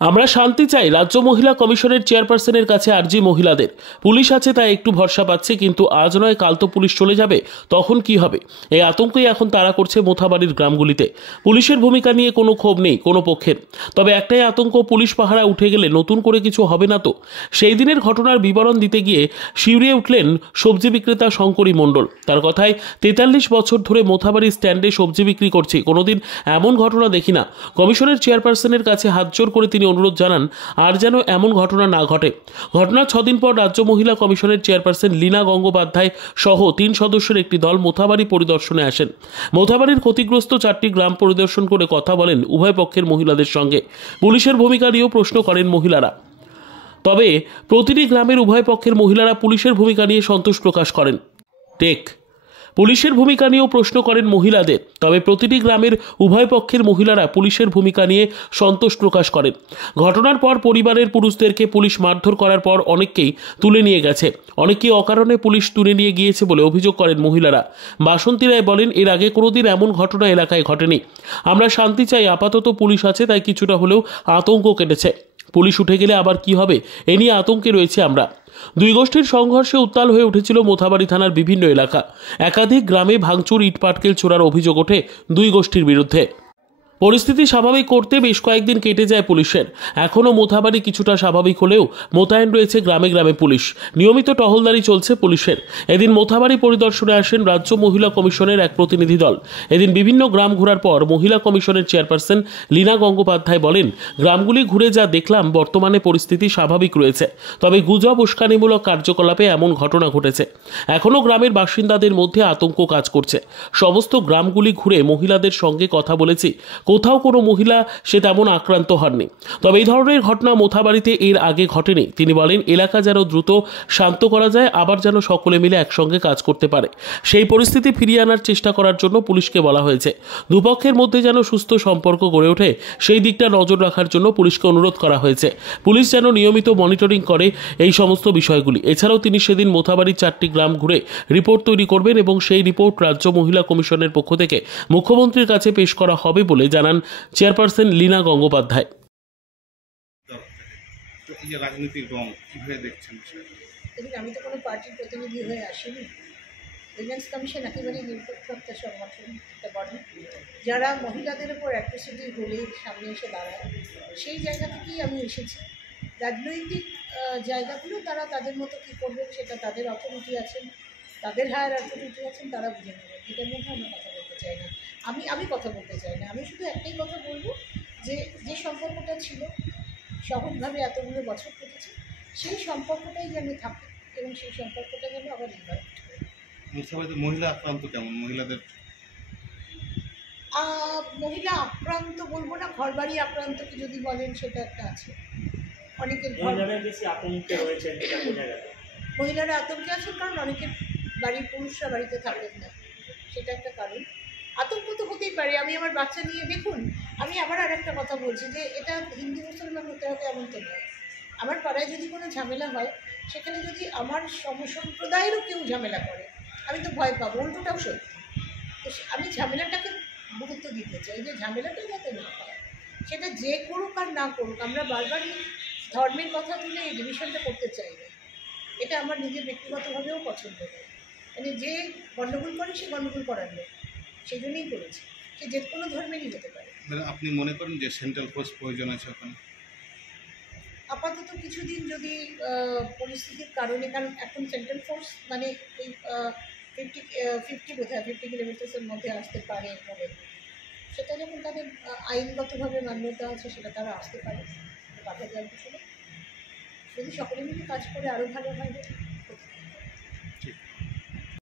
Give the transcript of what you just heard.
আমরা শান্তি চাই। রাজ্য মহিলা কমিশনের চেয়ারপারসনের কাছে আর্জি মহিলাদের। পুলিশ আছে তাই একটু ভরসা পাচ্ছে, কিন্তু আজ নয় কাল তো পুলিশ চলে যাবে, তখন কি হবে? এই আতঙ্কই এখন তাড়া করছে মোথাবাড়ির গ্রামগুলিতে। পুলিশের ভূমিকা নিয়ে কোনো ক্ষোভ নেই কোনো পক্ষের, তবে একটাই আতঙ্ক, পুলিশ পাহারা উঠে গেলে নতুন করে কিছু হবে না তো? সেই দিনের ঘটনার বিবরণ দিতে গিয়ে শিউরে উঠলেন সবজি বিক্রেতা শঙ্করী মণ্ডল। তার কথায় ৪৩ বছর ধরে মোথাবাড়ি স্ট্যান্ডে সবজি বিক্রি করছি, কোনোদিন এমন ঘটনা দেখি না। কমিশনের চেয়ারপারসনের কাছে হাতজোড় করে তিনি অনুরোধ জানান আর যেন এমন ঘটনা না ঘটে। ঘটনার 6 দিন পর রাজ্য মহিলা কমিশনের চেয়ারপারসন লীনা গঙ্গোপাধ্যায় সহ 3 সদস্যের একটি দল মোথাবাড়ি পরিদর্শনে আসেন। মোথাবাড়ির ক্ষতিগ্রস্ত 4টি গ্রাম পরিদর্শন করে কথা বলেন উভয় পক্ষের মহিলাদের সঙ্গে। পুলিশের ভূমিকা নিয়েও প্রশ্ন করেন মহিলারা। তবে প্রতিটি গ্রামের উভয় পক্ষের মহিলারা পুলিশের ভূমিকা নিয়ে সন্তোষ প্রকাশ করেন। পুলিশের ভূমিকা নিয়েও প্রশ্ন করেন মহিলাদের, তবে প্রতিটি গ্রামের উভয় পক্ষের মহিলারা পুলিশের ভূমিকা নিয়ে সন্তোষ প্রকাশ করেন। ঘটনার পর পরিবারের পুরুষদেরকে পুলিশ মারধর করার পর অনেককেই তুলে নিয়ে গেছে, অনেককেই অকারণে পুলিশ তুলে নিয়ে গিয়েছে বলে অভিযোগ করেন মহিলারা। বাসন্তী রায় বলেন, এর আগে কোনোদিন এমন ঘটনা এলাকায় ঘটেনি। আমরা শান্তি চাই, আপাতত পুলিশ আছে তাই কিছুটা হলেও আতঙ্ক কেটেছে। পুলিশ উঠে গেলে আবার কি হবে এ নিয়ে আতঙ্কে রয়েছে আমরা। দুই গোষ্ঠীর সংঘর্ষে উত্তাল হয়ে উঠেছিল মোথাবাড়ি থানার বিভিন্ন এলাকা। একাধিক গ্রামে ভাঙচুর, ইটপাটকেল ছোড়ার অভিযোগ ওঠে দুই গোষ্ঠীর বিরুদ্ধে। পরিস্থিতি স্বাভাবিক করতে বেশ কয়েকদিন কেটে যায় পুলিশের। এখনও মোথাবাড়ি কিছুটা স্বাভাবিক হলেও মোতায়েন রয়েছে গ্রামে গ্রামে পুলিশ। নিয়মিত টহলদারি চলছে পুলিশের। এদিন মোথাবাড়ি পরিদর্শনে আসেন রাজ্য মহিলা কমিশনের এক প্রতিনিধি দল। এদিন বিভিন্ন গ্রাম ঘোরার পর মহিলা কমিশনের চেয়ারপারসন লীনা গঙ্গোপাধ্যায় বলেন, গ্রামগুলি ঘুরে যা দেখলাম বর্তমানে পরিস্থিতি স্বাভাবিক রয়েছে, তবে গুজব উস্কানিমূলক কার্যকলাপে এমন ঘটনা ঘটেছে। এখনও গ্রামের বাসিন্দাদের মধ্যে আতঙ্ক কাজ করছে। সমস্ত গ্রামগুলি ঘুরে মহিলাদের সঙ্গে কথা বলেছি, কোথাও কোনো মহিলা সে তেমন আক্রান্ত হননি। তবে এই ধরনের ঘটনা মোথাবাড়িতে এর আগে ঘটেনি। তিনি বলেন, এলাকা যেন দ্রুত শান্ত করা যায়, আবার যেন সকলে মিলে একসঙ্গে কাজ করতে পারে, সেই পরিস্থিতি ফিরিয়ে আনার চেষ্টা করার জন্য পুলিশকে বলা হয়েছে। দুপক্ষের মধ্যে যেন সুস্থ সম্পর্ক গড়ে ওঠে সেই দিকটা নজর রাখার জন্য পুলিশকে অনুরোধ করা হয়েছে। পুলিশ যেন নিয়মিত মনিটরিং করে এই সমস্ত বিষয়গুলি। এছাড়াও তিনি সেদিন মোথাবাড়ির 4টি গ্রাম ঘুরে রিপোর্ট তৈরি করবেন এবং সেই রিপোর্ট রাজ্য মহিলা কমিশনের পক্ষ থেকে মুখ্যমন্ত্রীর কাছে পেশ করা হবে বলে জানান চেয়ারপারসন লীনা গঙ্গোপাধ্যায়। রাজনৈতিক রং কিভাবে দেখছেন? আমি তো কোনো পার্টির প্রতিনিধি হয়ে আসিনি। উইমেন্স কমিশন একেবারেই নিরপেক্ষ সংগঠন, একটা বডি যারা মহিলাদের উপর অ্যাট্রোসিটি হলে সামনে এসে দাঁড়ায়, সেই জায়গা থেকেই আমি এসেছি। রাজনৈতিক জায়গাগুলো তারা তাদের মতো কী করবেন সেটা তাদের অথরিটি আছেন, তাদের হায়ার অথরিটি আছেন, তারা বুঝে নেবেন। এটার মধ্যে আমরা কথা বলতে চাই না। আমি কথা বলতে চাই না। আমি শুধু একটাই কথা বলবো, যে সম্পর্কটা ছিল সহজভাবে এতগুলো বছর কেটেছে, সেই সম্পর্কটাই যেন থাকে এবং সেই সম্পর্কটা যেন আবার রিভাইভ হয়। মহিলা আক্রান্ত কেমন? মহিলা আক্রান্ত বলবো না, ঘরবাড়ি আক্রান্ত কি যদি বলেন সেটা একটা আছে। অনেকের মহিলারা আতঙ্কে আছেন কারণ অনেকের বাড়ির পুরুষরা বাড়িতে থাকেন না, সেটা একটা কারণ। আতঙ্ক তো হতেই পারে। আমি আমার বাচ্চা নিয়ে দেখুন, আমি আবার আর একটা কথা বলছি যে এটা হিন্দু মুসলমান হতে হবে এমন তো নয়। আমার পাড়ায় যদি কোনো ঝামেলা হয়, সেখানে যদি আমার সমসম্প্রদায়েরও কেউ ঝামেলা করে, আমি তো ভয় পাবো, উল্টোটাও সত্যি। তো আমি ঝামেলাটাকে গুরুত্ব দিতে চাই, যে ঝামেলাটা যাতে না হয়, সেটা যে করুক আর না করুক। আমরা বারবারই ধর্মের কথা তুলে এই ডিভিশনটা করতে চাই না। এটা আমার নিজের ব্যক্তিগতভাবেও পছন্দ নয়। মানে যে গণ্ডগোল করে সে গণ্ডগোল করার লোক, সেই জন্যই করেছে। সে যে কোনো ধর্মেরই হতে পারে। আপনি মনে করেন যে সেন্ট্রাল ফোর্স প্রয়োজন আছে ওখানে? আপাতত কিছুদিন যদি পরিস্থিতির কারণে, কারণ এখন সেন্ট্রাল ফোর্স মানে এই 50 কিলোমিটার্সের মধ্যে আসতে পারে বলে, সেটা যখন তাদের আইনগতভাবে মান্যতা আছে সেটা তারা আসতে পারে, বাধা দেওয়ার কিছু না। যদি সকলে মিলে কাজ করে আরও ভালো হয়।